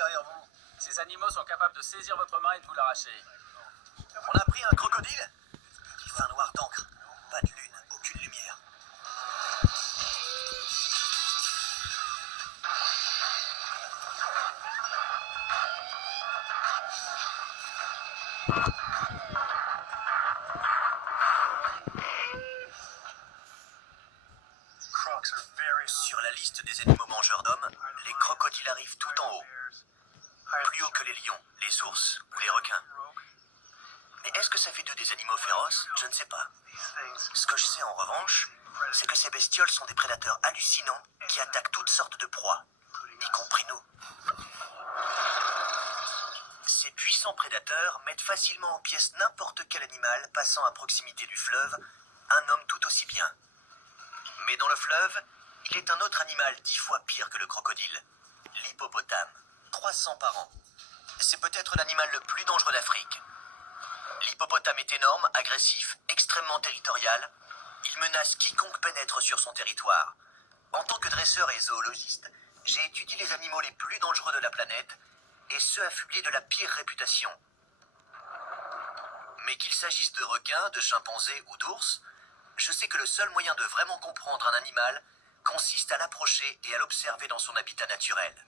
derrière vous. Ces animaux sont capables de saisir votre main et de vous l'arracher. On a pris un crocodile? Il fait un noir d'encre. Pas de lune, aucune lumière. Sur la liste des animaux mangeurs d'hommes, les crocodiles arrivent tout en haut. Plus haut que les lions, les ours ou les requins. Mais est-ce que ça fait d'eux des animaux féroces? Je ne sais pas. Ce que je sais en revanche, c'est que ces bestioles sont des prédateurs hallucinants qui attaquent toutes sortes de proies, y compris nous. Ces puissants prédateurs mettent facilement en pièces n'importe quel animal passant à proximité du fleuve, un homme tout aussi bien. Mais dans le fleuve, il est un autre animal 10 fois pire que le crocodile, l'hippopotame, 300 par an. C'est peut-être l'animal le plus dangereux d'Afrique. L'hippopotame est énorme, agressif, extrêmement territorial. Il menace quiconque pénètre sur son territoire. En tant que dresseur et zoologiste, j'ai étudié les animaux les plus dangereux de la planète et ceux affublés de la pire réputation. Mais qu'il s'agisse de requins, de chimpanzés ou d'ours, je sais que le seul moyen de vraiment comprendre un animal consiste à l'approcher et à l'observer dans son habitat naturel.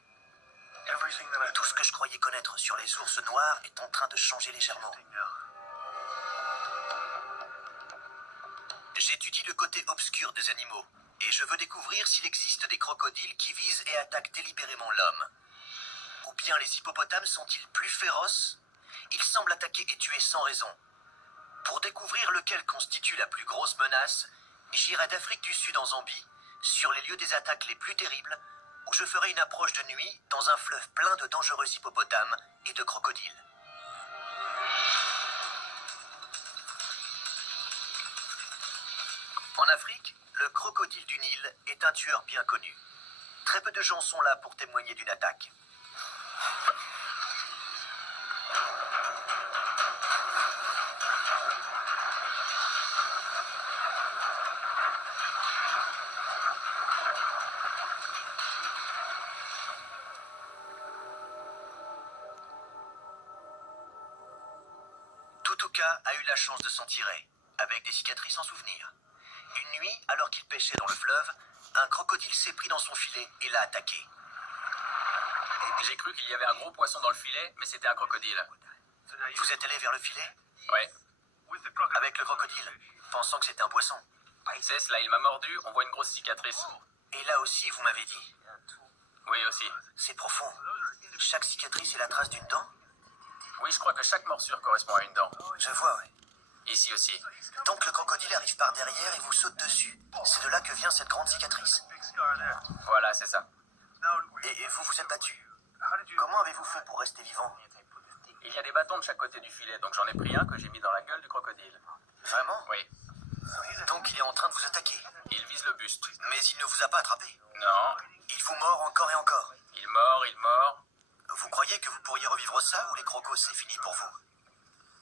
Tout ce que je croyais connaître sur les ours noirs est en train de changer légèrement. J'étudie le côté obscur des animaux, et je veux découvrir s'il existe des crocodiles qui visent et attaquent délibérément l'homme. Ou bien les hippopotames sont-ils plus féroces? Ils semblent attaquer et tuer sans raison. Pour découvrir lequel constitue la plus grosse menace, j'irai d'Afrique du Sud en Zambie, sur les lieux des attaques les plus terribles, où je ferai une approche de nuit dans un fleuve plein de dangereux hippopotames et de crocodiles. En Afrique, le crocodile du Nil est un tueur bien connu. Très peu de gens sont là pour témoigner d'une attaque. Tutuka a eu la chance de s'en tirer, avec des cicatrices en souvenir. Une nuit, alors qu'il pêchait dans le fleuve, un crocodile s'est pris dans son filet et l'a attaqué. J'ai cru qu'il y avait un gros poisson dans le filet, mais c'était un crocodile. Vous êtes allé vers le filet? Ouais. Avec le crocodile, pensant que c'était un poisson. C'est cela, il m'a mordu, on voit une grosse cicatrice. Et là aussi, vous m'avez dit. Oui, aussi. C'est profond. Chaque cicatrice est la trace d'une dent? Oui, je crois que chaque morsure correspond à une dent. Je vois, oui. Ici aussi. Donc le crocodile arrive par derrière et vous saute dessus. C'est de là que vient cette grande cicatrice. Voilà, c'est ça. Et vous vous êtes battu. Comment avez-vous fait pour rester vivant? Il y a des bâtons de chaque côté du filet, donc j'en ai pris un que j'ai mis dans la gueule du crocodile. Vraiment? Oui. Donc il est en train de vous attaquer. Il vise le buste. Mais il ne vous a pas attrapé. Non. Il vous mord encore et encore. Il mord, il mord. Vous croyez que vous pourriez revivre ça ou les crocos c'est fini pour vous?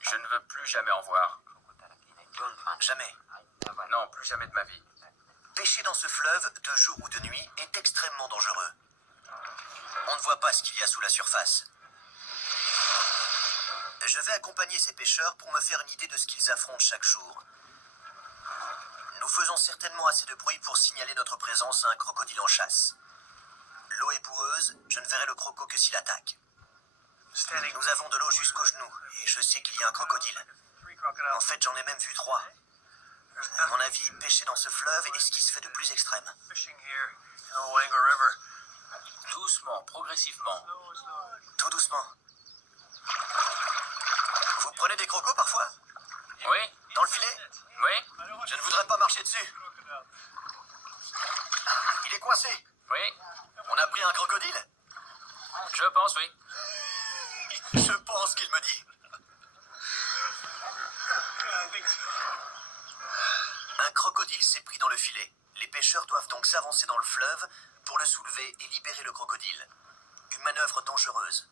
Je ne veux plus jamais en voir. Jamais. Non, plus jamais de ma vie. Pêcher dans ce fleuve, de jour ou de nuit, est extrêmement dangereux. On ne voit pas ce qu'il y a sous la surface. Je vais accompagner ces pêcheurs pour me faire une idée de ce qu'ils affrontent chaque jour. Nous faisons certainement assez de bruit pour signaler notre présence à un crocodile en chasse. L'eau est boueuse, je ne verrai le croco que s'il attaque. Nous avons de l'eau jusqu'aux genoux, et je sais qu'il y a un crocodile. En fait, j'en ai même vu 3. À mon avis, pêcher dans ce fleuve est ce qui se fait de plus extrême. Doucement, progressivement. Tout doucement. Vous prenez des crocos parfois? Oui? Dans le filet? Oui? Je ne voudrais pas marcher dessus. Il est coincé. Oui? On a pris un crocodile? Je pense, oui. Je pense qu'il me dit. Un crocodile s'est pris dans le filet. Les pêcheurs doivent donc s'avancer dans le fleuve pour le soulever et libérer le crocodile. Une manœuvre dangereuse.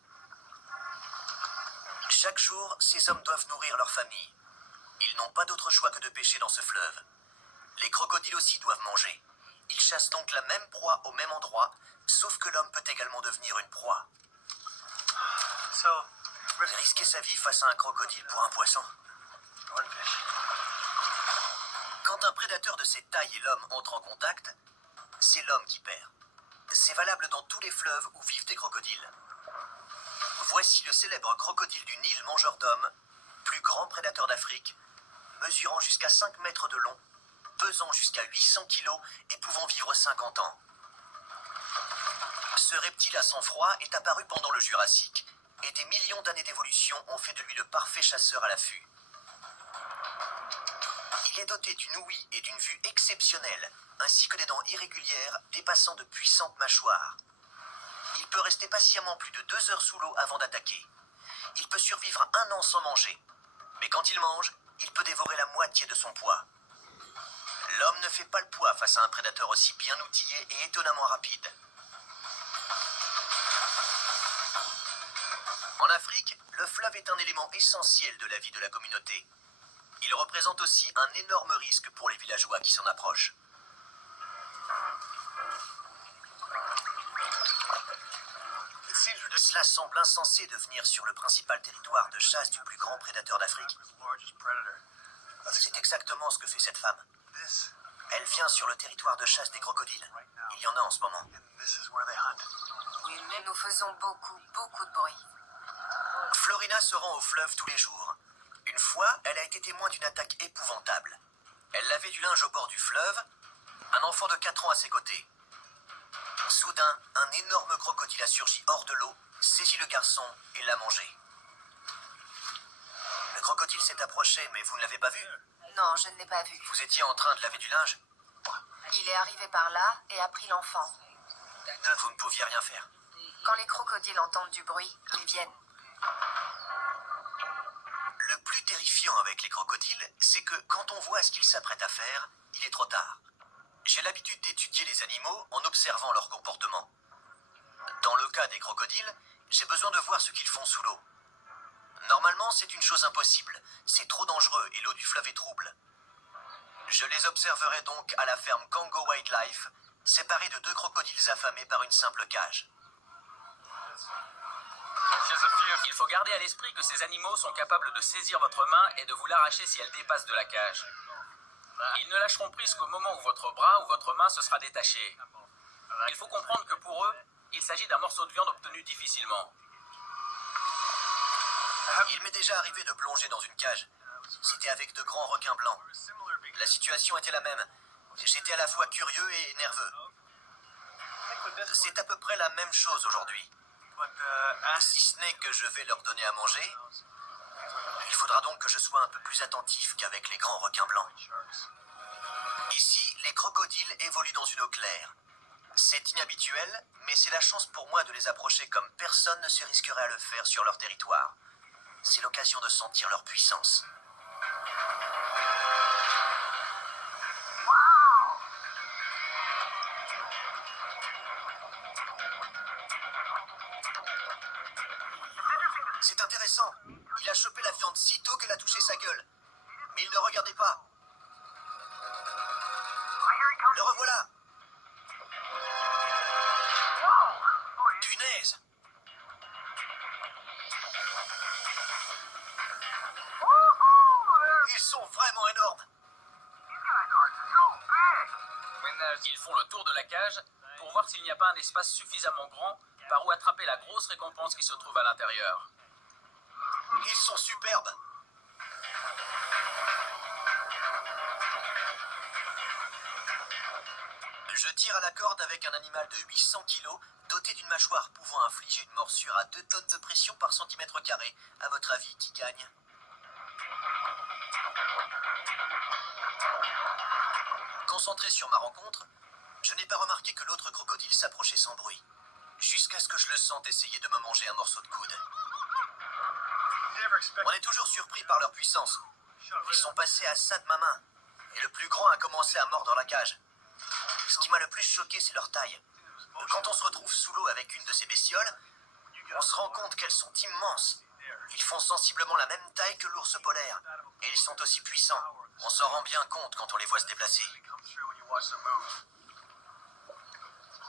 Chaque jour, ces hommes doivent nourrir leur famille. Ils n'ont pas d'autre choix que de pêcher dans ce fleuve. Les crocodiles aussi doivent manger. Ils chassent donc la même proie au même endroit, sauf que l'homme peut également devenir une proie. sa vie face à un crocodile pour un poisson. Quand un prédateur de cette taille et l'homme entrent en contact, c'est l'homme qui perd. C'est valable dans tous les fleuves où vivent des crocodiles. Voici le célèbre crocodile du Nil mangeur d'hommes, plus grand prédateur d'Afrique, mesurant jusqu'à 5 mètres de long, pesant jusqu'à 800 kilos et pouvant vivre 50 ans. Ce reptile à sang froid est apparu pendant le Jurassique, et des millions d'années d'évolution ont fait de lui le parfait chasseur à l'affût. Il est doté d'une ouïe et d'une vue exceptionnelles, ainsi que des dents irrégulières dépassant de puissantes mâchoires. Il peut rester patiemment plus de 2 heures sous l'eau avant d'attaquer. Il peut survivre 1 an sans manger, mais quand il mange, il peut dévorer la moitié de son poids. L'homme ne fait pas le poids face à un prédateur aussi bien outillé et étonnamment rapide. En Afrique, le fleuve est un élément essentiel de la vie de la communauté. Il représente aussi un énorme risque pour les villageois qui s'en approchent. Cela semble insensé de venir sur le principal territoire de chasse du plus grand prédateur d'Afrique. C'est exactement ce que fait cette femme. Elle vient sur le territoire de chasse des crocodiles. Il y en a en ce moment. Oui, mais nous faisons beaucoup de bruit. Florina se rend au fleuve tous les jours. Une fois, elle a été témoin d'une attaque épouvantable. Elle lavait du linge au bord du fleuve, un enfant de 4 ans à ses côtés. Soudain, un énorme crocodile a surgi hors de l'eau, saisit le garçon et l'a mangé. Le crocodile s'est approché, mais vous ne l'avez pas vu? Non, je ne l'ai pas vu. Vous étiez en train de laver du linge? Il est arrivé par là et a pris l'enfant. Vous ne pouviez rien faire. Quand les crocodiles entendent du bruit, ils viennent. Le plus terrifiant avec les crocodiles, c'est que quand on voit ce qu'ils s'apprêtent à faire, il est trop tard. J'ai l'habitude d'étudier les animaux en observant leur comportement. Dans le cas des crocodiles, j'ai besoin de voir ce qu'ils font sous l'eau. Normalement, c'est une chose impossible. C'est trop dangereux et l'eau du fleuve est trouble. Je les observerai donc à la ferme Congo Wildlife, séparés de 2 crocodiles affamés par une simple cage. Il faut garder à l'esprit que ces animaux sont capables de saisir votre main et de vous l'arracher si elle dépasse de la cage. Ils ne lâcheront prise qu'au moment où votre bras ou votre main se sera détaché. Il faut comprendre que pour eux, il s'agit d'un morceau de viande obtenu difficilement. Il m'est déjà arrivé de plonger dans une cage. C'était avec de grands requins blancs. La situation était la même. J'étais à la fois curieux et nerveux. C'est à peu près la même chose aujourd'hui. Si ce n'est que je vais leur donner à manger, il faudra donc que je sois un peu plus attentif qu'avec les grands requins blancs. Ici, les crocodiles évoluent dans une eau claire. C'est inhabituel, mais c'est la chance pour moi de les approcher comme personne ne se risquerait à le faire sur leur territoire. C'est l'occasion de sentir leur puissance. C'est intéressant. Il a chopé la viande si tôt qu'elle a touché sa gueule. Mais il ne regardait pas. Le revoilà. Punaise. Ils sont vraiment énormes. Ils font le tour de la cage pour voir s'il n'y a pas un espace suffisamment grand par où attraper la grosse récompense qui se trouve à l'intérieur. Ils sont superbes. Je tire à la corde avec un animal de 800 kilos, doté d'une mâchoire pouvant infliger une morsure à 2 tonnes de pression par centimètre carré. À votre avis, qui gagne? Concentré sur ma rencontre, je n'ai pas remarqué que l'autre crocodile s'approchait sans bruit, jusqu'à ce que je le sente essayer de me manger un morceau de coude. On est toujours surpris par leur puissance. Ils sont passés à ça de ma main, et le plus grand a commencé à mordre la cage. Ce qui m'a le plus choqué, c'est leur taille. Quand on se retrouve sous l'eau avec une de ces bestioles, on se rend compte qu'elles sont immenses. Ils font sensiblement la même taille que l'ours polaire, et ils sont aussi puissants. On s'en rend bien compte quand on les voit se déplacer.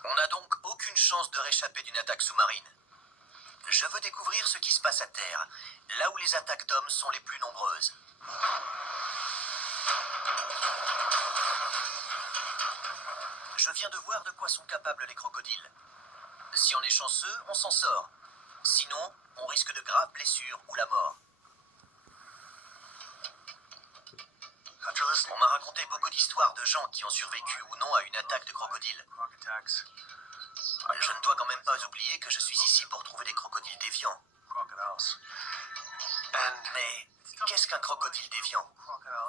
On n'a donc aucune chance de réchapper d'une attaque sous-marine. Je veux découvrir ce qui se passe à terre, là où les attaques d'hommes sont les plus nombreuses. Je viens de voir de quoi sont capables les crocodiles. Si on est chanceux, on s'en sort. Sinon, on risque de graves blessures ou la mort. On m'a raconté beaucoup d'histoires de gens qui ont survécu ou non à une attaque de crocodile. Je ne dois quand même pas oublier que je suis ici pour trouver des crocodiles déviants. Mais qu'est-ce qu'un crocodile déviant?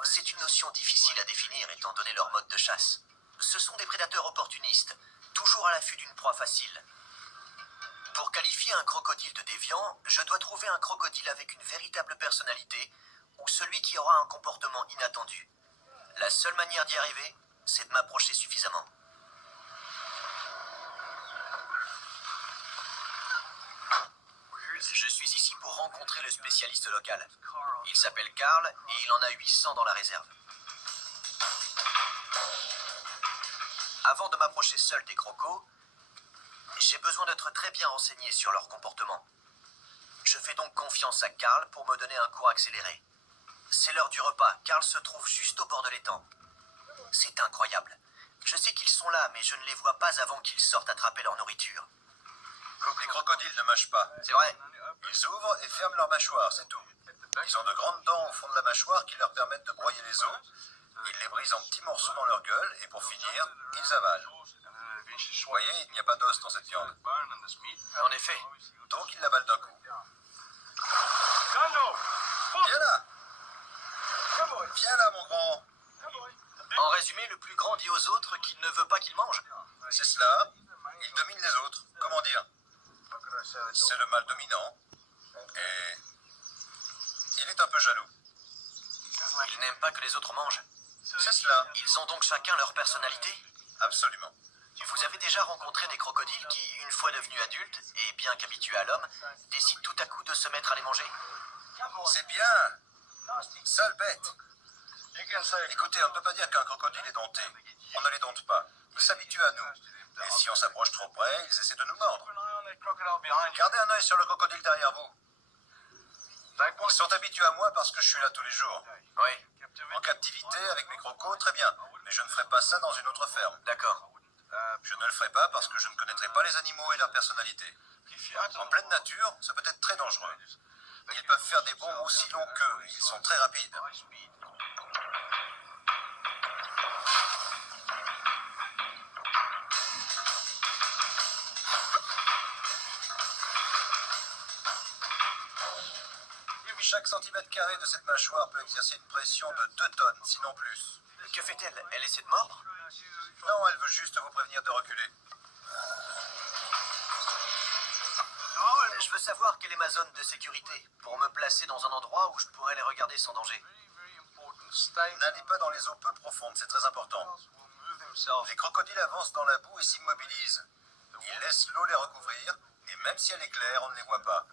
C'est une notion difficile à définir étant donné leur mode de chasse. Ce sont des prédateurs opportunistes, toujours à l'affût d'une proie facile. Pour qualifier un crocodile de déviant, je dois trouver un crocodile avec une véritable personnalité ou celui qui aura un comportement inattendu. La seule manière d'y arriver, c'est de m'approcher suffisamment. Je suis ici pour rencontrer le spécialiste local. Il s'appelle Carl et il en a 800 dans la réserve. Avant de m'approcher seul des crocos, j'ai besoin d'être très bien renseigné sur leur comportement. Je fais donc confiance à Carl pour me donner un cours accéléré. C'est l'heure du repas. Carl se trouve juste au bord de l'étang. C'est incroyable. Je sais qu'ils sont là, mais je ne les vois pas avant qu'ils sortent attraper leur nourriture. Les crocodiles ne mâchent pas. C'est vrai? Ils ouvrent et ferment leur mâchoire, c'est tout. Ils ont de grandes dents au fond de la mâchoire qui leur permettent de broyer les os. Ils les brisent en petits morceaux dans leur gueule et pour finir, ils avalent. Vous voyez, il n'y a pas d'os dans cette viande. En effet. Donc ils l'avalent d'un coup. Viens là! Viens là, mon grand! En résumé, le plus grand dit aux autres qu'il ne veut pas qu'ils mangent. C'est cela. Il domine les autres. Comment dire? C'est le mâle dominant. Et il est un peu jaloux. Ils n'aiment pas que les autres mangent. C'est cela. Ils ont donc chacun leur personnalité. Absolument. Vous avez déjà rencontré des crocodiles qui, une fois devenus adultes, et bien qu'habitués à l'homme, décident tout à coup de se mettre à les manger? C'est bien. Sale bête. Écoutez, on ne peut pas dire qu'un crocodile est dompté. On ne les dompte pas. Ils s'habituent à nous. Et si on s'approche trop près, ils essaient de nous mordre. Gardez un œil sur le crocodile derrière vous. Ils sont habitués à moi parce que je suis là tous les jours. Oui, En captivité, avec mes crocos, très bien. Mais je ne ferai pas ça dans une autre ferme. d'accord. Je ne le ferai pas parce que je ne connaîtrai pas les animaux et leur personnalité. En pleine nature, ça peut être très dangereux. Ils peuvent faire des bonds aussi longs qu'eux. Ils sont très rapides. Chaque centimètre carré de cette mâchoire peut exercer une pression de 2 tonnes, sinon plus. Que fait-elle? Elle essaie de mordre? Non, elle veut juste vous prévenir de reculer. Je veux savoir quelle est ma zone de sécurité, pour me placer dans un endroit où je pourrais les regarder sans danger. N'allez pas dans les eaux peu profondes, c'est très important. Les crocodiles avancent dans la boue et s'immobilisent. Ils laissent l'eau les recouvrir, et même si elle est claire, on ne les voit pas.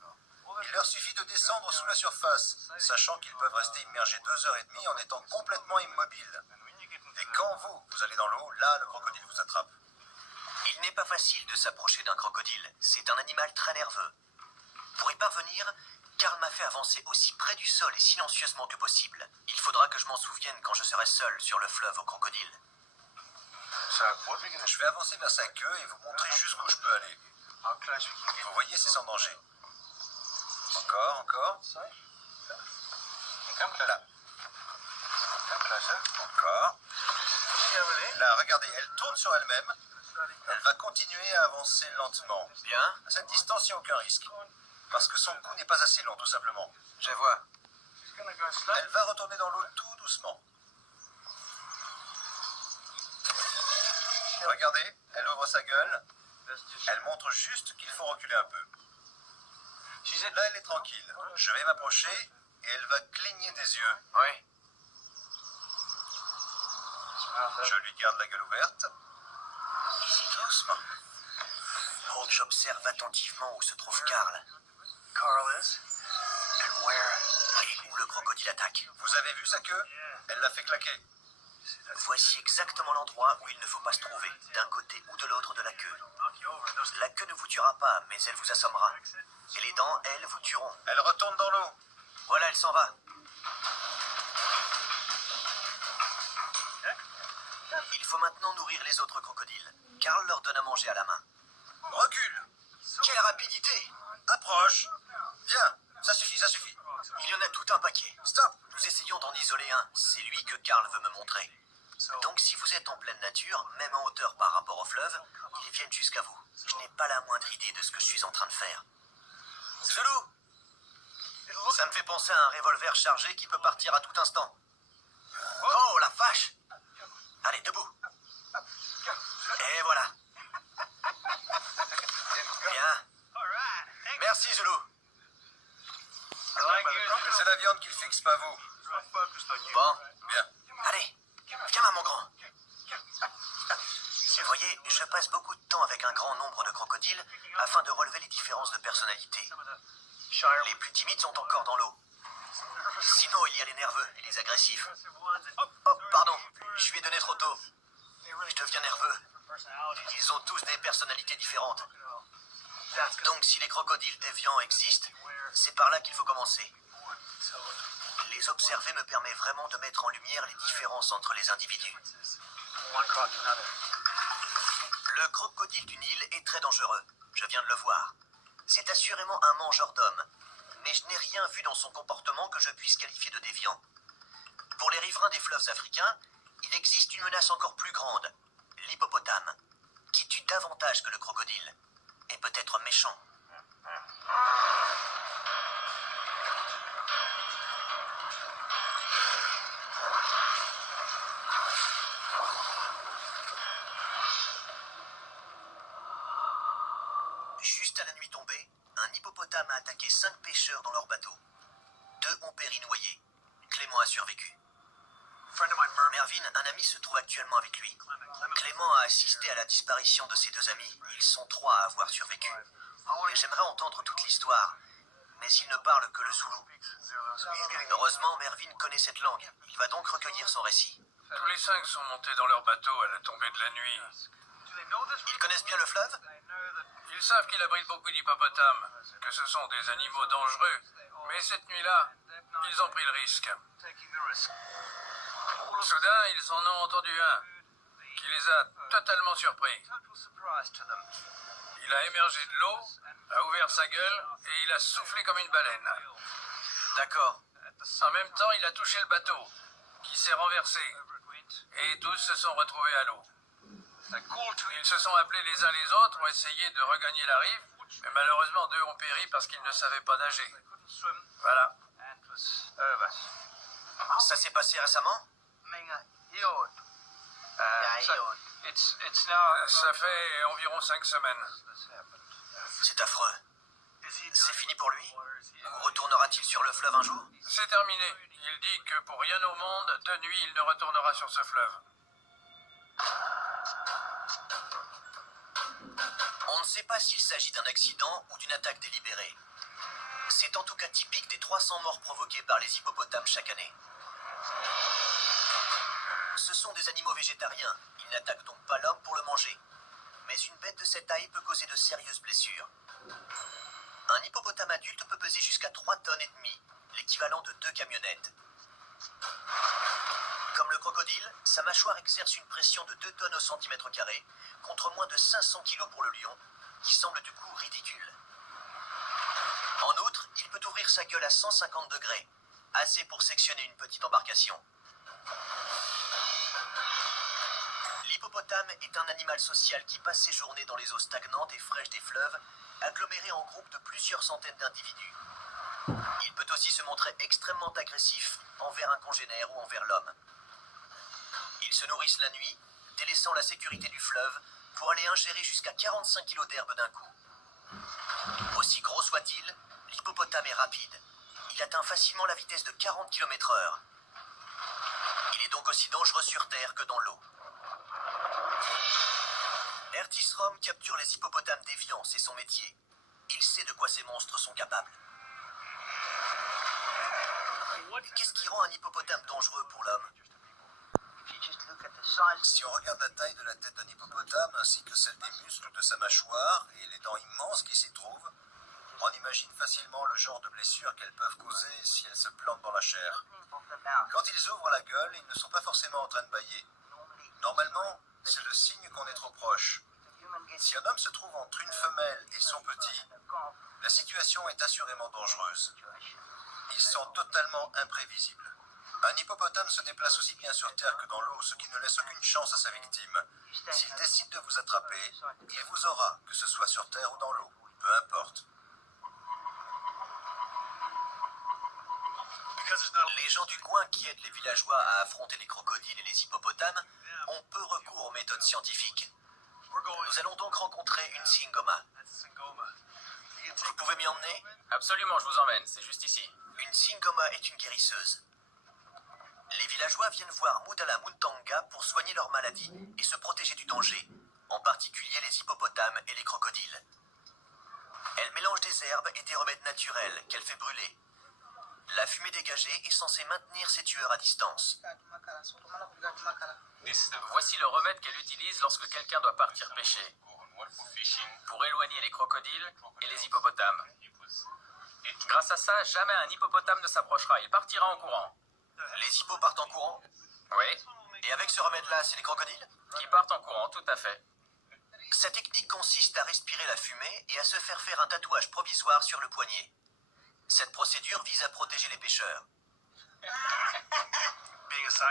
Il leur suffit de descendre sous la surface, sachant qu'ils peuvent rester immergés 2 heures et demie en étant complètement immobiles. Et quand vous allez dans l'eau, là, le crocodile vous attrape. Il n'est pas facile de s'approcher d'un crocodile. C'est un animal très nerveux. Pour y parvenir, Karl m'a fait avancer aussi près du sol et silencieusement que possible. Il faudra que je m'en souvienne quand je serai seul sur le fleuve au crocodile. Je vais avancer vers sa queue et vous montrer jusqu'où je peux aller. Vous voyez, c'est sans danger. Encore, encore. Là. Encore. Là, regardez, elle tourne sur elle-même. Elle va continuer à avancer lentement. Bien, À cette distance, il n'y a aucun risque. Parce que son cou n'est pas assez long, tout simplement. je vois. Elle va retourner dans l'eau tout doucement. Regardez, elle ouvre sa gueule. Elle montre juste qu'il faut reculer un peu. Là, elle est tranquille. Je vais m'approcher et elle va cligner des yeux. Oui. Je lui garde la gueule ouverte. Ici doucement. J'observe attentivement où se trouve Karl. Et où le crocodile attaque. Vous avez vu sa queue? Elle l'a fait claquer. Voici exactement l'endroit où il ne faut pas se trouver, d'un côté ou de l'autre de la queue. La queue ne vous tuera pas, mais elle vous assommera. Et les dents, Sinon, elles vous tueront. Elle retourne dans l'eau. Voilà, elle s'en va. Il faut maintenant nourrir les autres crocodiles. Karl leur donne à manger à la main. Recule. Quelle rapidité! Approche. Viens. Ça suffit, ça suffit. Il y en a tout un paquet. Stop. Nous essayons d'en isoler un. C'est lui que Karl veut me montrer. Donc si vous êtes en pleine nature, même en hauteur par rapport au fleuve, ils viennent jusqu'à vous. Je n'ai pas la moindre idée de ce que je suis en train de faire. Zulu! Ça me fait penser à un revolver chargé qui peut partir à tout instant. Oh, la vache! Allez, debout. Et voilà. Bien. Merci, Zulu. C'est la viande qu'il fixe, pas vous. Bon, Bien. allez, viens là, mon grand. Vous voyez, je passe beaucoup de temps avec un grand nombre de crocodiles afin de relever les différences de personnalité. Les plus timides sont encore dans l'eau. Sinon, il y a les nerveux et les agressifs. Oh, pardon, je lui ai donné trop tôt. Je deviens nerveux. Ils ont tous des personnalités différentes. Donc, si les crocodiles déviants existent, c'est par là qu'il faut commencer. Les observer me permet vraiment de mettre en lumière les différences entre les individus. Le crocodile du Nil est très dangereux. Je viens de le voir. C'est assurément un mangeur d'hommes. Mais je n'ai rien vu dans son comportement que je puisse qualifier de déviant. Pour les riverains des fleuves africains, il existe une menace encore plus grande. L'hippopotame, qui tue davantage que le crocodile, et peut être méchant. Juste à la nuit tombée, un hippopotame a attaqué 5 pêcheurs dans leur bateau. 2 ont péri noyés. Clément a survécu. Mervyn, un ami, se trouve actuellement avec lui. Clément a assisté à la disparition de ses 2 amis. Ils sont 3 à avoir survécu. Et j'aimerais entendre toute l'histoire, mais il ne parle que le Zoulou. Heureusement, Mervyn connaît cette langue. Il va donc recueillir son récit. Tous les 5 sont montés dans leur bateau à la tombée de la nuit. Ils connaissent bien le fleuve? Ils savent qu'il abrite beaucoup d'hippopotames, que ce sont des animaux dangereux, mais cette nuit-là, ils ont pris le risque. Soudain, ils en ont entendu un qui les a totalement surpris. Il a émergé de l'eau, a ouvert sa gueule et il a soufflé comme une baleine. D'accord. En même temps, il a touché le bateau, qui s'est renversé, et tous se sont retrouvés à l'eau. Ils se sont appelés les uns les autres, ont essayé de regagner la rive, mais malheureusement 2 ont péri parce qu'ils ne savaient pas nager. Voilà. Ça s'est passé récemment? Ça fait environ 5 semaines. C'est affreux. C'est fini pour lui? Ou retournera-t-il sur le fleuve un jour? C'est terminé. Il dit que pour rien au monde, de nuit, il ne retournera sur ce fleuve. On ne sait pas s'il s'agit d'un accident ou d'une attaque délibérée. C'est en tout cas typique des 300 morts provoquées par les hippopotames chaque année. Ce sont des animaux végétariens. Ils n'attaquent donc pas l'homme pour le manger. Mais une bête de cette taille peut causer de sérieuses blessures. Un hippopotame adulte peut peser jusqu'à 3 tonnes et demie, l'équivalent de 2 camionnettes. Comme le crocodile, sa mâchoire exerce une pression de 2 tonnes au centimètre carré, contre moins de 500 kilos pour le lion, qui semble du coup ridicule. En outre, il peut ouvrir sa gueule à 150 degrés, assez pour sectionner une petite embarcation. L'hippopotame est un animal social qui passe ses journées dans les eaux stagnantes et fraîches des fleuves, aggloméré en groupes de plusieurs centaines d'individus. Il peut aussi se montrer extrêmement agressif envers un congénère ou envers l'homme. Ils se nourrissent la nuit, délaissant la sécurité du fleuve pour aller ingérer jusqu'à 45 kilos d'herbe d'un coup. Aussi gros soit-il, l'hippopotame est rapide. Il atteint facilement la vitesse de 40 km/h. Il est donc aussi dangereux sur terre que dans l'eau. Ertis Rom capture les hippopotames déviants, c'est son métier. Il sait de quoi ces monstres sont capables. Qu'est-ce qui rend un hippopotame dangereux pour l'homme? Si on regarde la taille de la tête d'un hippopotame ainsi que celle des muscles de sa mâchoire et les dents immenses qui s'y trouvent, On imagine facilement le genre de blessures qu'elles peuvent causer si elles se plantent dans la chair. Quand ils ouvrent la gueule, ils ne sont pas forcément en train de bâiller. Normalement, c'est le signe qu'on est trop proche. Si un homme se trouve entre une femelle et son petit, la situation est assurément dangereuse. Ils sont totalement imprévisibles. Un hippopotame se déplace aussi bien sur terre que dans l'eau, ce qui ne laisse aucune chance à sa victime. S'il décide de vous attraper, il vous aura, que ce soit sur terre ou dans l'eau. Peu importe. Les gens du coin qui aident les villageois à affronter les crocodiles et les hippopotames ont peu recours aux méthodes scientifiques. Nous allons donc rencontrer une Singoma. Vous pouvez m'y emmener? Absolument, je vous emmène, c'est juste ici. Une Singoma est une guérisseuse. Les villageois viennent voir Mudala Muntanga pour soigner leur maladie et se protéger du danger, en particulier les hippopotames et les crocodiles. Elle mélange des herbes et des remèdes naturels qu'elle fait brûler. La fumée dégagée est censée maintenir ces tueurs à distance. Voici le remède qu'elle utilise lorsque quelqu'un doit partir pêcher, pour éloigner les crocodiles et les hippopotames. Grâce à ça, jamais un hippopotame ne s'approchera, il partira en courant. Les hippos partent en courant? Oui, Et avec ce remède-là, c'est les crocodiles? qui partent en courant, tout à fait. Sa technique consiste à respirer la fumée et à se faire faire un tatouage provisoire sur le poignet. Cette procédure vise à protéger les pêcheurs.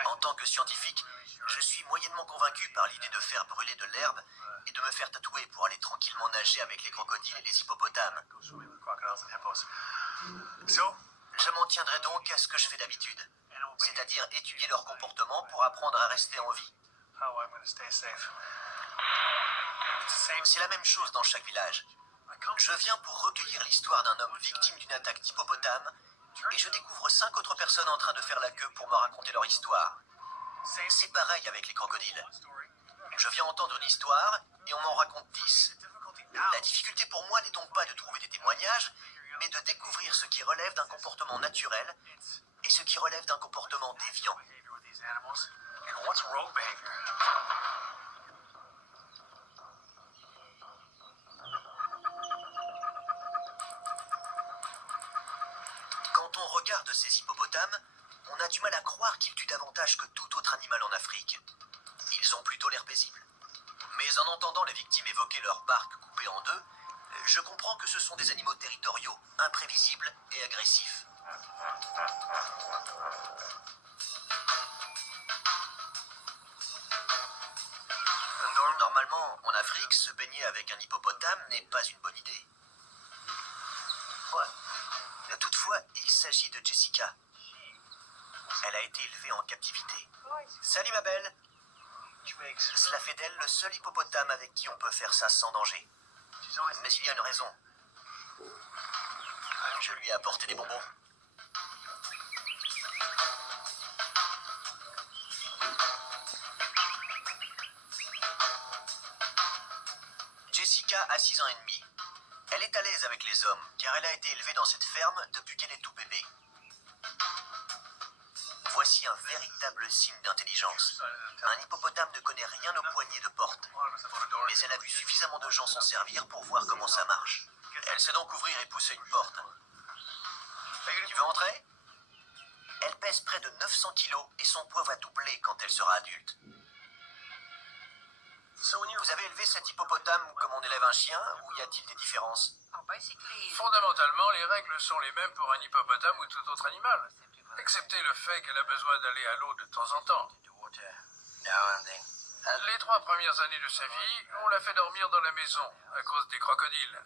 En tant que scientifique, je suis moyennement convaincu par l'idée de faire brûler de l'herbe et de me faire tatouer pour aller tranquillement nager avec les crocodiles et les hippopotames. Je m'en tiendrai donc à ce que je fais d'habitude, c'est-à-dire étudier leur comportement pour apprendre à rester en vie. C'est la même chose dans chaque village. Je viens pour recueillir l'histoire d'un homme victime d'une attaque d'hippopotame et je découvre 5 autres personnes en train de faire la queue pour me raconter leur histoire. C'est pareil avec les crocodiles. Je viens entendre une histoire et on m'en raconte 10. La difficulté pour moi n'est donc pas de trouver des témoignages, mais de découvrir ce qui relève d'un comportement naturel et ce qui relève d'un comportement déviant. Quand on regarde ces hippopotames, on a du mal à croire qu'ils tuent davantage que tout autre animal en Afrique. Ils ont plutôt l'air paisibles. Mais en entendant les victimes évoquer leur barque coupée en deux, je comprends que ce sont des animaux territoriaux, imprévisibles et agressifs. Normalement, en Afrique, se baigner avec un hippopotame n'est pas une bonne idée. Ouais. Toutefois, il s'agit de Jessica. Elle a été élevée en captivité. Salut ma belle! Cela fait d'elle le seul hippopotame avec qui on peut faire ça sans danger. Mais il y a une raison. Je lui ai apporté des bonbons. Jessica a 6 ans et demi. Elle est à l'aise avec les hommes, car elle a été élevée dans cette ferme depuis qu'elle est tout bébé. Voici un véritable signe d'intelligence. Un hippopotame ne connaît rien aux poignées de porte. Mais elle a vu suffisamment de gens s'en servir pour voir comment ça marche. Elle sait donc ouvrir et pousser une porte. Tu veux entrer? Elle pèse près de 900 kilos et son poids va doubler quand elle sera adulte. Vous avez élevé cet hippopotame comme on élève un chien ou y a-t-il des différences? Fondamentalement, les règles sont les mêmes pour un hippopotame ou tout autre animal, excepté le fait qu'elle a besoin d'aller à l'eau de temps en temps. Les 3 premières années de sa vie, on l'a fait dormir dans la maison à cause des crocodiles.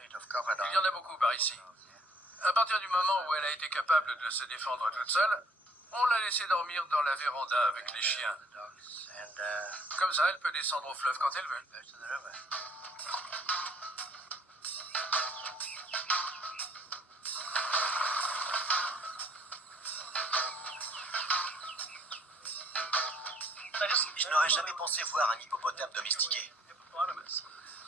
Il y en a beaucoup par ici. À partir du moment où elle a été capable de se défendre toute seule, on l'a laissée dormir dans la véranda avec les chiens. Comme ça, elle peut descendre au fleuve quand elle veut. Je n'aurais jamais pensé voir un hippopotame domestiqué.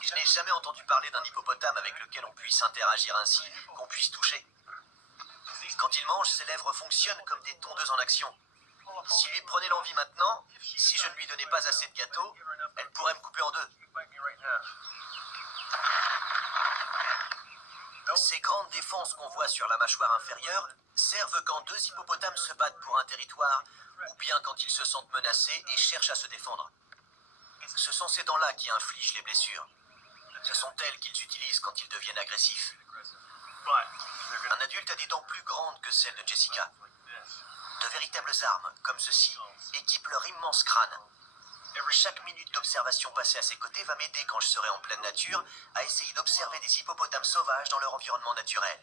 Je n'ai jamais entendu parler d'un hippopotame avec lequel on puisse interagir ainsi, qu'on puisse toucher. Quand il mange, ses lèvres fonctionnent comme des tondeuses en action. S'il lui prenait l'envie maintenant, si je ne lui donnais pas assez de gâteau, elle pourrait me couper en deux. Ces grandes défenses qu'on voit sur la mâchoire inférieure servent quand deux hippopotames se battent pour un territoire ou bien quand ils se sentent menacés et cherchent à se défendre. Ce sont ces dents-là qui infligent les blessures. Ce sont elles qu'ils utilisent quand ils deviennent agressifs. Un adulte a des dents plus grandes que celles de Jessica. De véritables armes, comme ceci, équipent leur immense crâne. Chaque minute d'observation passée à ses côtés va m'aider quand je serai en pleine nature à essayer d'observer des hippopotames sauvages dans leur environnement naturel.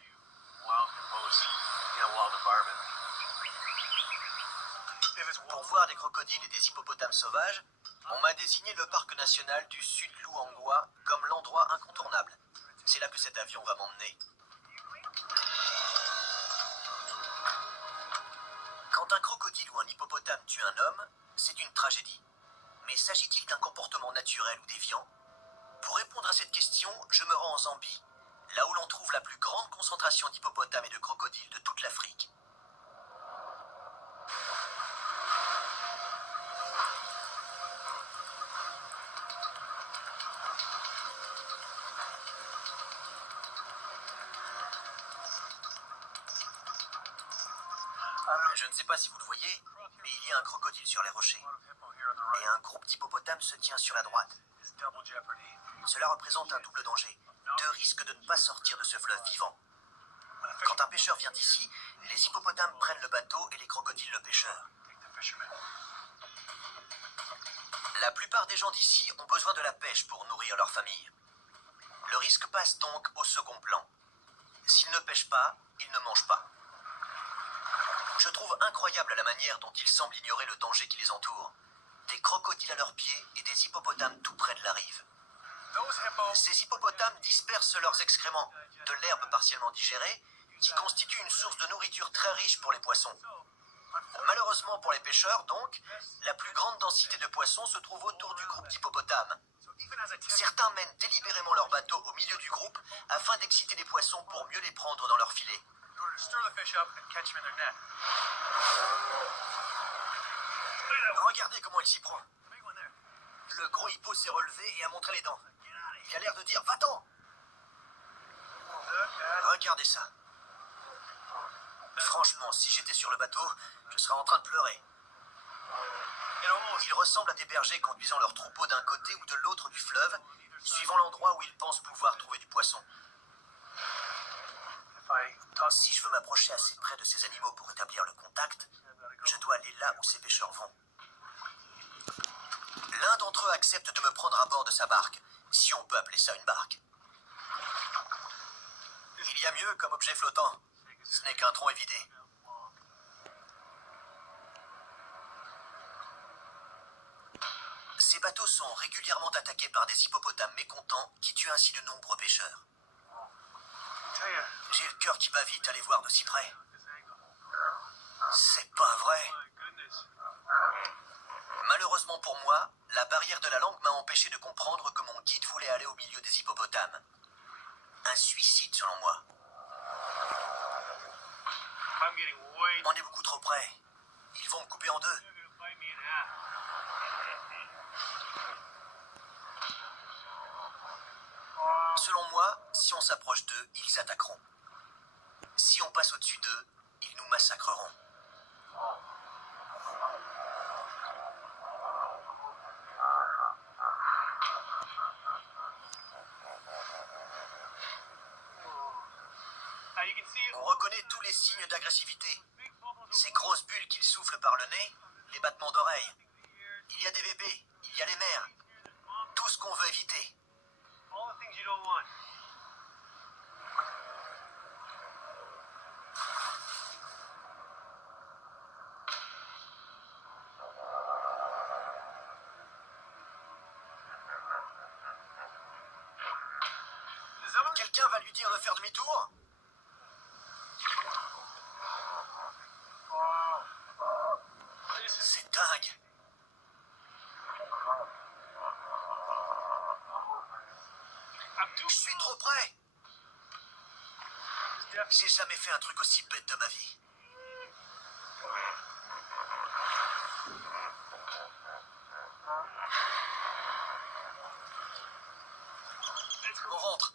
Pour voir des crocodiles et des hippopotames sauvages, on m'a désigné le parc national du Sud Luangwa comme l'endroit incontournable. C'est là que cet avion va m'emmener. Quand un crocodile ou un hippopotame tue un homme, c'est une tragédie. Mais s'agit-il d'un comportement naturel ou déviant? Pour répondre à cette question, je me rends en Zambie, là où l'on trouve la plus grande concentration d'hippopotames et de crocodiles de toute l'Afrique. Je ne sais pas si vous le voyez, mais il y a un crocodile sur les rochers. Et un groupe d'hippopotames se tient sur la droite. Cela représente un double danger. Deux risques de ne pas sortir de ce fleuve vivant. Quand un pêcheur vient ici, les hippopotames prennent le bateau et les crocodiles le pêcheur. La plupart des gens d'ici ont besoin de la pêche pour nourrir leur famille. Le risque passe donc au second plan. S'ils ne pêchent pas, ils ne mangent pas. Je trouve incroyable la manière dont ils semblent ignorer le danger qui les entoure. Des crocodiles à leurs pieds et des hippopotames tout près de la rive. Ces hippopotames dispersent leurs excréments, de l'herbe partiellement digérée, qui constitue une source de nourriture très riche pour les poissons. Malheureusement pour les pêcheurs, donc, la plus grande densité de poissons se trouve autour du groupe d'hippopotames. Certains mènent délibérément leur bateau au milieu du groupe afin d'exciter les poissons pour mieux les prendre dans leur filet. Regardez comment il s'y prend. Le gros hippo s'est relevé et a montré les dents. Il a l'air de dire « Va-t'en !» Regardez ça. Franchement, si j'étais sur le bateau, je serais en train de pleurer. Ils ressemblent à des bergers conduisant leur troupeau d'un côté ou de l'autre du fleuve, suivant l'endroit où ils pensent pouvoir trouver du poisson. Si je veux m'approcher assez près de ces animaux pour établir le contact, je dois aller là où ces pêcheurs vont. L'un d'entre eux accepte de me prendre à bord de sa barque, si on peut appeler ça une barque. Il y a mieux comme objet flottant. Ce n'est qu'un tronc évidé. Ces bateaux sont régulièrement attaqués par des hippopotames mécontents qui tuent ainsi de nombreux pêcheurs. J'ai le cœur qui bat vite à les voir de si près. C'est pas vrai. Malheureusement pour moi, la barrière de la langue m'a empêché de comprendre que mon guide voulait aller au milieu des hippopotames. Un suicide selon moi. On est beaucoup trop près. Ils vont me couper en deux. Selon moi, si on s'approche d'eux, ils attaqueront. Si on passe au-dessus d'eux, ils nous massacreront. On reconnaît tous les signes d'agressivité. Ces grosses bulles qu'ils soufflent par le nez, les battements d'oreilles. Il y a des bébés, il y a les mères. Tout ce qu'on veut éviter. Quelqu'un va lui dire de faire demi-tour? C'est dingue. Je suis trop près. J'ai jamais fait un truc aussi bête de ma vie. On rentre.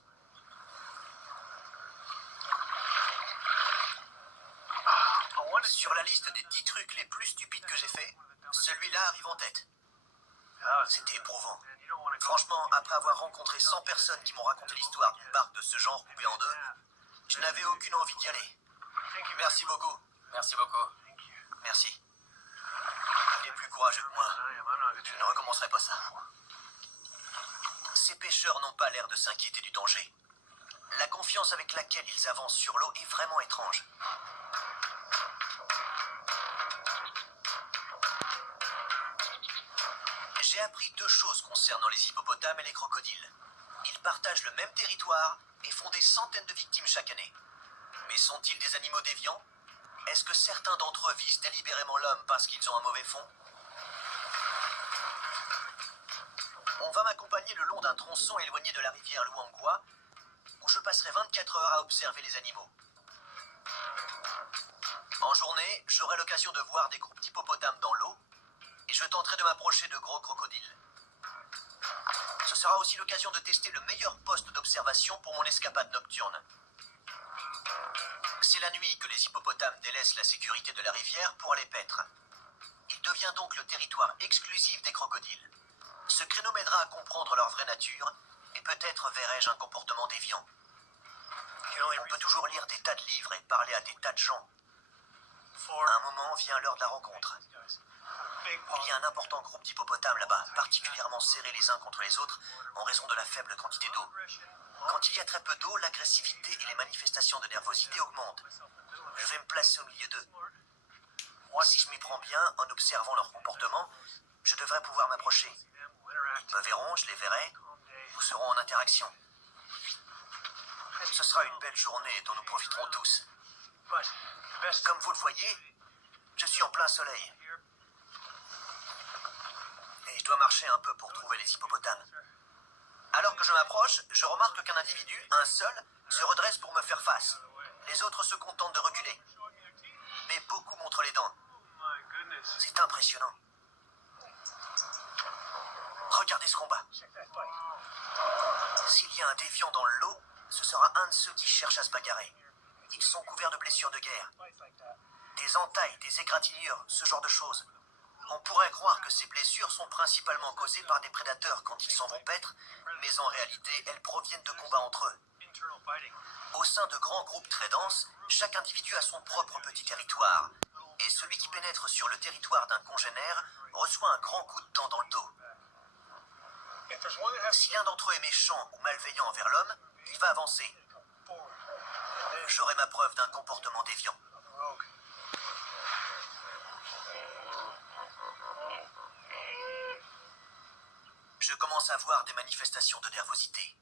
Sur la liste des 10 trucs les plus stupides que j'ai fait, celui-là arrive en tête. C'était éprouvant. Franchement, après avoir rencontré 100 personnes qui m'ont raconté l'histoire d'une barque de ce genre coupée en deux, je n'avais aucune envie d'y aller. Merci beaucoup. Merci beaucoup. Merci. Il est plus courageux que moi. Je ne recommencerai pas ça. Ces pêcheurs n'ont pas l'air de s'inquiéter du danger. La confiance avec laquelle ils avancent sur l'eau est vraiment étrange. J'ai appris 2 choses concernant les hippopotames et les crocodiles. Ils partagent le même territoire et font des centaines de victimes chaque année. Mais sont-ils des animaux déviants? Est-ce que certains d'entre eux visent délibérément l'homme parce qu'ils ont un mauvais fond? On va m'accompagner le long d'un tronçon éloigné de la rivière Luangwa, où je passerai 24 heures à observer les animaux. En journée, j'aurai l'occasion de voir des groupes d'hippopotames dans l'eau, et je tenterai de m'approcher de gros crocodiles. Ce sera aussi l'occasion de tester le meilleur poste d'observation pour mon escapade nocturne. C'est la nuit que les hippopotames délaissent la sécurité de la rivière pour aller paître. Il devient donc le territoire exclusif des crocodiles. Ce créneau m'aidera à comprendre leur vraie nature, et peut-être verrai-je un comportement déviant. On peut toujours lire des tas de livres et parler à des tas de gens. À un moment vient l'heure de la rencontre. Il y a un important groupe d'hippopotames là-bas, particulièrement serrés les uns contre les autres en raison de la faible quantité d'eau. Quand il y a très peu d'eau, l'agressivité et les manifestations de nervosité augmentent. Je vais me placer au milieu d'eux. Si je m'y prends bien, en observant leur comportement, je devrais pouvoir m'approcher. Ils me verront, je les verrai, nous serons en interaction. Ce sera une belle journée dont nous profiterons tous. Comme vous le voyez, je suis en plein soleil. Et je dois marcher un peu pour trouver les hippopotames. Alors que je m'approche, je remarque qu'un individu, un seul, se redresse pour me faire face. Les autres se contentent de reculer. Mais beaucoup montrent les dents. C'est impressionnant. Regardez ce combat. S'il y a un déviant dans l'eau, ce sera un de ceux qui cherchent à se bagarrer. Ils sont couverts de blessures de guerre. Des entailles, des égratignures, ce genre de choses. On pourrait croire que ces blessures sont principalement causées par des prédateurs quand ils s'en vont paître, mais en réalité, elles proviennent de combats entre eux. Au sein de grands groupes très denses, chaque individu a son propre petit territoire, et celui qui pénètre sur le territoire d'un congénère reçoit un grand coup de dent dans le dos. Si l'un d'entre eux est méchant ou malveillant envers l'homme, il va avancer. J'aurai ma preuve d'un comportement déviant. Je commence à voir des manifestations de nervosité.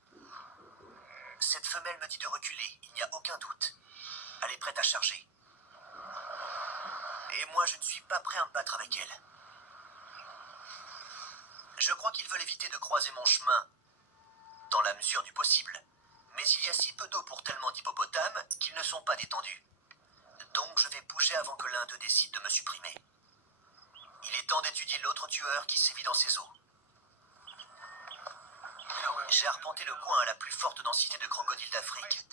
Cette femelle me dit de reculer, il n'y a aucun doute. Elle est prête à charger. Et moi, je ne suis pas prêt à me battre avec elle. Je crois qu'ils veulent éviter de croiser mon chemin, dans la mesure du possible. Mais il y a si peu d'eau pour tellement d'hippopotames qu'ils ne sont pas détendus. Donc je vais bouger avant que l'un d'eux décide de me supprimer. Il est temps d'étudier l'autre tueur qui sévit dans ces eaux. J'ai arpenté le coin à la plus forte densité de crocodiles d'Afrique.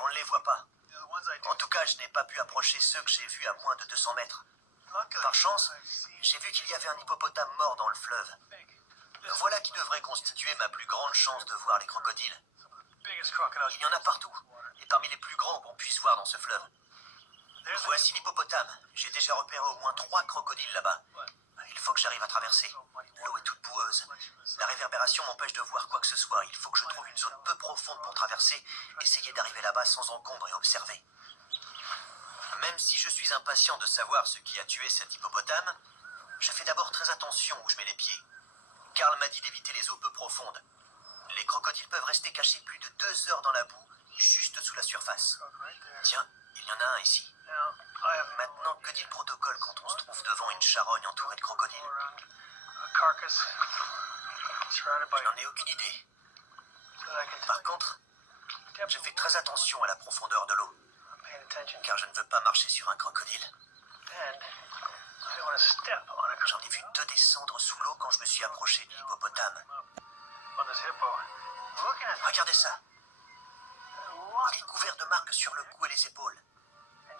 On ne les voit pas. En tout cas, je n'ai pas pu approcher ceux que j'ai vus à moins de 200 mètres. Par chance, j'ai vu qu'il y avait un hippopotame mort dans le fleuve. Voilà qui devrait constituer ma plus grande chance de voir les crocodiles. Il y en a partout, et parmi les plus grands qu'on puisse voir dans ce fleuve. Voici l'hippopotame. J'ai déjà repéré au moins 3 crocodiles là-bas. Il faut que j'arrive à traverser. L'eau est toute boueuse. La réverbération m'empêche de voir quoi que ce soit. Il faut que je trouve une zone peu profonde pour traverser, essayer d'arriver là-bas sans encombre et observer. Même si je suis impatient de savoir ce qui a tué cet hippopotame, je fais d'abord très attention où je mets les pieds. Karl m'a dit d'éviter les eaux peu profondes. Les crocodiles peuvent rester cachés plus de 2 heures dans la boue, juste sous la surface. Tiens, il y en a un ici. Maintenant, que dit le protocole quand on se trouve devant une charogne entourée de crocodiles? Je n'en ai aucune idée. Par contre, je fais très attention à la profondeur de l'eau, car je ne veux pas marcher sur un crocodile. J'en ai vu 2 descendre sous l'eau quand je me suis approché de l'hippopotame. Regardez ça. Il est couvert de marques que sur le cou et les épaules.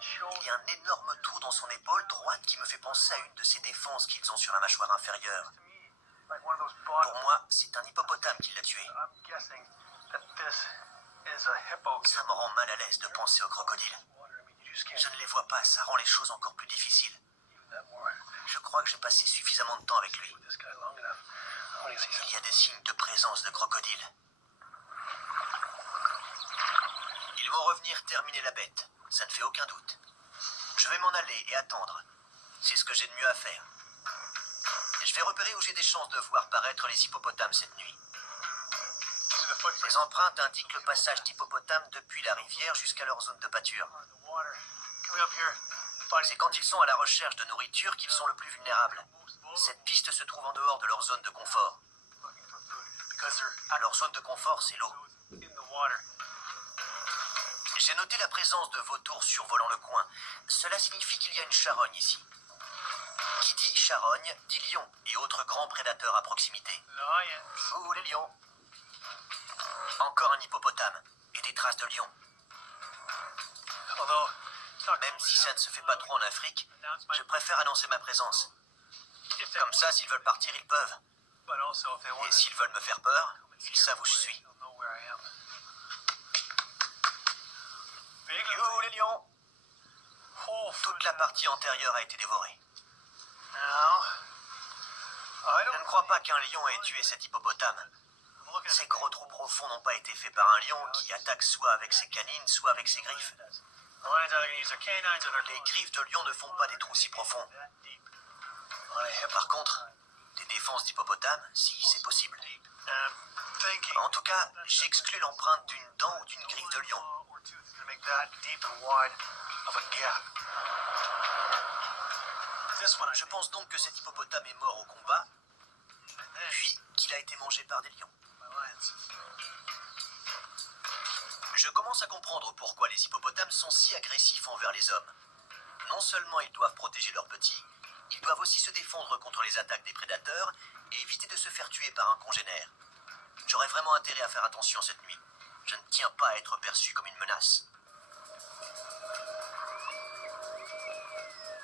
Il y a un énorme trou dans son épaule droite qui me fait penser à une de ces défenses qu'ils ont sur la mâchoire inférieure. Pour moi, c'est un hippopotame qui l'a tué. Ça me rend mal à l'aise de penser au crocodile. Je ne les vois pas, ça rend les choses encore plus difficiles. Je crois que j'ai passé suffisamment de temps avec lui. Il y a des signes de présence de crocodile. Ils vont revenir terminer la bête, ça ne fait aucun doute. Je vais m'en aller et attendre. C'est ce que j'ai de mieux à faire. Et je vais repérer où j'ai des chances de voir paraître les hippopotames cette nuit. Les empreintes indiquent le passage d'hippopotames depuis la rivière jusqu'à leur zone de pâture. C'est quand ils sont à la recherche de nourriture qu'ils sont le plus vulnérables. Cette piste se trouve en dehors de leur zone de confort. Leur zone de confort, c'est l'eau. J'ai noté la présence de vautours survolant le coin. Cela signifie qu'il y a une charogne ici. Qui dit charogne, dit lion et autres grands prédateurs à proximité. Ouh, les lions. Encore un hippopotame et des traces de lion. Même si ça ne se fait pas trop en Afrique, je préfère annoncer ma présence. Comme ça, s'ils veulent partir, ils peuvent. Et s'ils veulent me faire peur, ils savent où je suis. You, les lions! Toute la partie antérieure a été dévorée. Je ne crois pas qu'un lion ait tué cet hippopotame. Ces gros trous profonds n'ont pas été faits par un lion qui attaque soit avec ses canines, soit avec ses griffes. Les griffes de lion ne font pas des trous si profonds. Par contre, des défenses d'hippopotame, si, c'est possible. En tout cas, j'exclus l'empreinte d'une dent ou d'une griffe de lion. Je pense donc que cet hippopotame est mort au combat, puis qu'il a été mangé par des lions. Je commence à comprendre pourquoi les hippopotames sont si agressifs envers les hommes. Non seulement ils doivent protéger leurs petits, ils doivent aussi se défendre contre les attaques des prédateurs et éviter de se faire tuer par un congénère. J'aurais vraiment intérêt à faire attention cette nuit. Je ne tiens pas à être perçu comme une menace.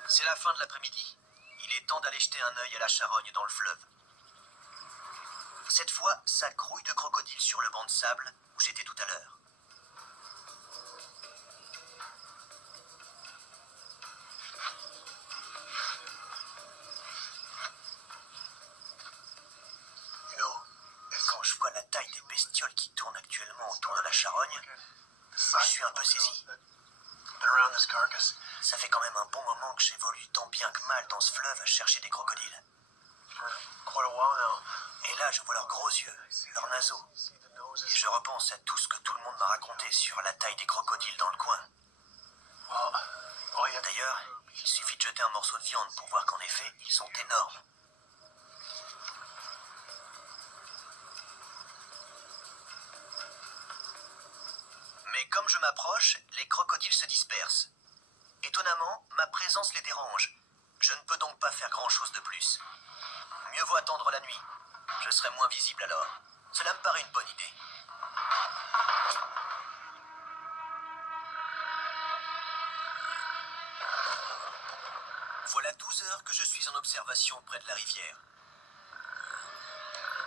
C'est la fin de l'après-midi. Il est temps d'aller jeter un œil à la charogne dans le fleuve. Cette fois, ça grouille de crocodiles sur le banc de sable où j'étais tout à l'heure. Quand je vois la taille des bestioles qui tournent actuellement autour de la charogne, je suis un peu saisi. Ça fait quand même un bon moment que j'évolue tant bien que mal dans ce fleuve à chercher des crocodiles. Et là, je vois leurs gros yeux, leurs naseaux. Et je repense à tout ce que tout le monde m'a raconté sur la taille des crocodiles dans le coin. D'ailleurs, il suffit de jeter un morceau de viande pour voir qu'en effet, ils sont énormes. Mais comme je m'approche, les crocodiles se dispersent. Étonnamment, ma présence les dérange. Je ne peux donc pas faire grand-chose de plus. Mieux vaut attendre la nuit. Je serai moins visible alors. Cela me paraît une bonne idée. Voilà 12 heures que je suis en observation près de la rivière.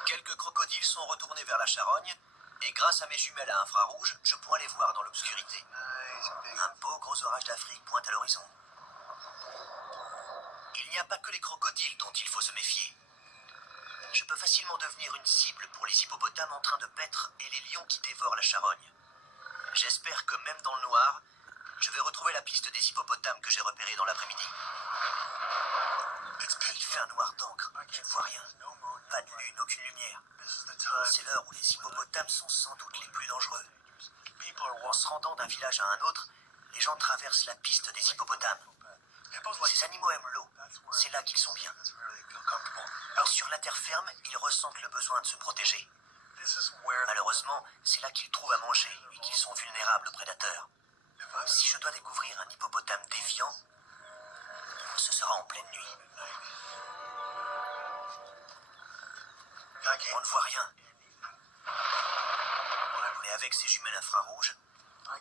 Quelques crocodiles sont retournés vers la charogne, et grâce à mes jumelles à infrarouge, je pourrai les voir dans l'obscurité. Un beau gros orage d'Afrique pointe à l'horizon. Il n'y a pas que les crocodiles dont il faut se méfier. Je peux facilement devenir une cible pour les hippopotames en train de paître et les lions qui dévorent la charogne. J'espère que même dans le noir, je vais retrouver la piste des hippopotames que j'ai repérée dans l'après-midi. Il fait un noir d'encre, je ne vois rien. Pas de lune, aucune lumière. C'est l'heure où les hippopotames sont sans doute les plus dangereux. En se rendant d'un village à un autre, les gens traversent la piste des hippopotames. Ces animaux aiment l'eau, c'est là qu'ils sont bien. Sur la terre ferme, ils ressentent le besoin de se protéger. Malheureusement, c'est là qu'ils trouvent à manger et qu'ils sont vulnérables aux prédateurs. Si je dois découvrir un hippopotame défiant, ce sera en pleine nuit. On ne voit rien. Mais avec ces jumelles infrarouges,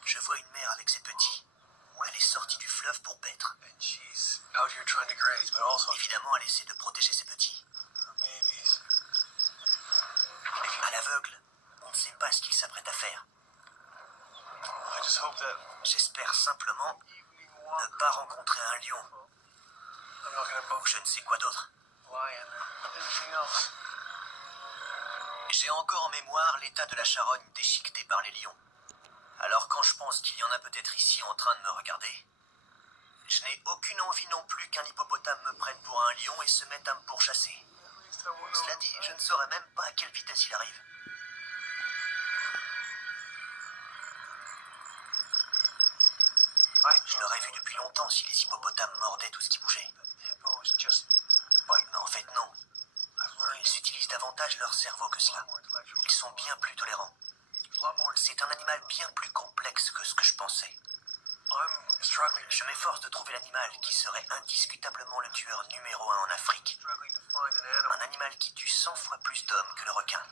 Je vois une mère avec ses petits. Elle est sortie du fleuve pour paître. And she's out here trying to graze, but also Évidemment, elle essaie de protéger ses petits. her babies. À l'aveugle, on ne sait pas ce qu'il s'apprête à faire. I just hope that J'espère simplement ne pas rencontrer un lion I'm not gonna ou boat je ne sais quoi d'autre. lion or anything else. J'ai encore en mémoire l'état de la charogne déchiquetée par les lions. Alors quand je pense qu'il y en a peut-être ici en train de me regarder, je n'ai aucune envie non plus qu'un hippopotame me prenne pour un lion et se mette à me pourchasser. Cela dit, je ne saurais même pas à quelle vitesse il arrive. Je l'aurais vu depuis longtemps si les hippopotames mordaient tout ce qui bougeait. Hippos just Mais en fait, non. Ils utilisent davantage leur cerveau que cela. Ils sont bien plus tolérants. C'est un animal bien plus complexe que ce que je pensais. I'm struggling Je m'efforce de trouver l'animal qui serait indiscutablement le tueur numéro 1 en Afrique. to find an animal Un animal qui tue 100 fois plus d'hommes que le requin.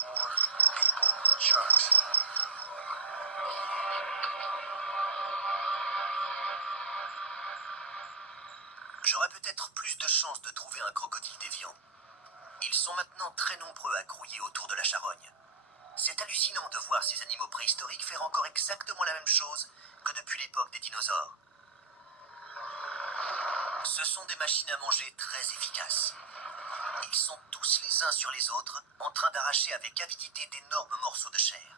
more people than sharks. J'aurais peut-être plus de chances de trouver un crocodile déviant. Ils sont maintenant très nombreux à grouiller autour de la charogne. C'est hallucinant de voir ces animaux préhistoriques faire encore exactement la même chose que depuis l'époque des dinosaures. Ce sont des machines à manger très efficaces. Ils sont tous les uns sur les autres en train d'arracher avec avidité d'énormes morceaux de chair.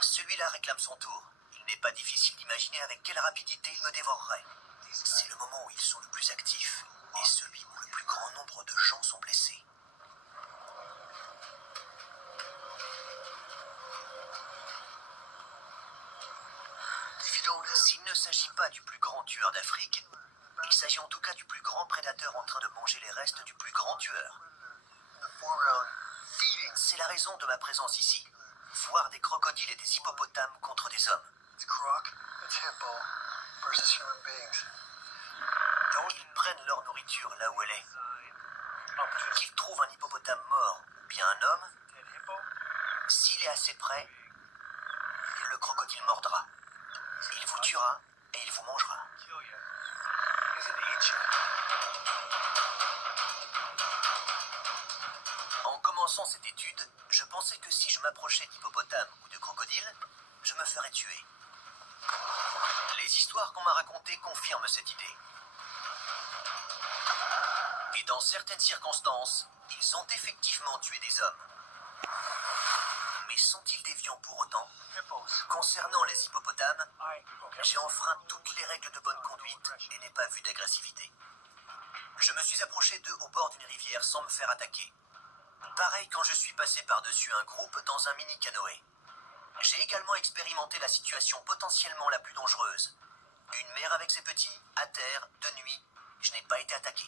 Celui-là réclame son tour. Il n'est pas difficile d'imaginer avec quelle rapidité il me dévorerait. C'est le moment où ils sont le plus actifs et celui où le plus grand nombre de gens sont blessés. S'il ne s'agit pas du plus grand tueur d'Afrique, il s'agit en tout cas du plus grand prédateur en train de manger les restes du plus grand tueur. C'est la raison de ma présence ici. Voir des crocodiles et des hippopotames contre des hommes. It's croc, it's hippo versus human beings. Ils prennent leur nourriture là où elle est. Qu'ils trouvent un hippopotame mort ou bien un homme, s'il est assez près, le crocodile mordra. Il vous tuera et il vous mangera. Is it eat you? En commençant cette étude, je pensais que si je m'approchais d'hippopotames ou de crocodiles, je me ferais tuer. Les histoires qu'on m'a racontées confirment cette idée. Et dans certaines circonstances, ils ont effectivement tué des hommes. Mais sont-ils déviants pour autant? Concernant les hippopotames, j'ai enfreint toutes les règles de bonne conduite et n'ai pas vu d'agressivité. Je me suis approché d'eux au bord d'une rivière sans me faire attaquer. Pareil quand je suis passé par-dessus un groupe dans un mini-canoë. J'ai également expérimenté la situation potentiellement la plus dangereuse. Une mère avec ses petits, à terre, de nuit. Je n'ai pas été attaqué.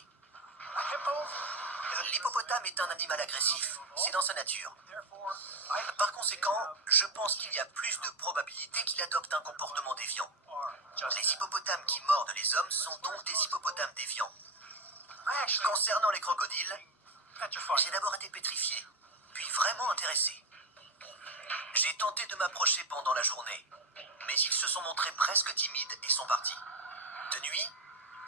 L'hippopotame est un animal agressif. C'est dans sa nature. Par conséquent, je pense qu'il y a plus de probabilités qu'il adopte un comportement déviant. Les hippopotames qui mordent les hommes sont donc des hippopotames déviants. Concernant les crocodiles, j'ai d'abord été pétrifié, puis vraiment intéressé. J'ai tenté de m'approcher pendant la journée, mais ils se sont montrés presque timides et sont partis. De nuit,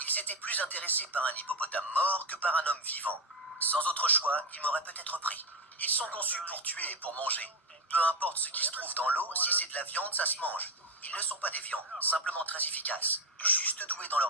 ils étaient plus intéressés par un hippopotame mort que par un homme vivant. Sans autre choix, ils m'auraient peut-être pris. Ils sont conçus pour tuer et pour manger. Peu importe ce qui se trouve dans l'eau, si c'est de la viande, ça se mange. Ils ne sont pas déviants, simplement très efficaces, juste doués dans leur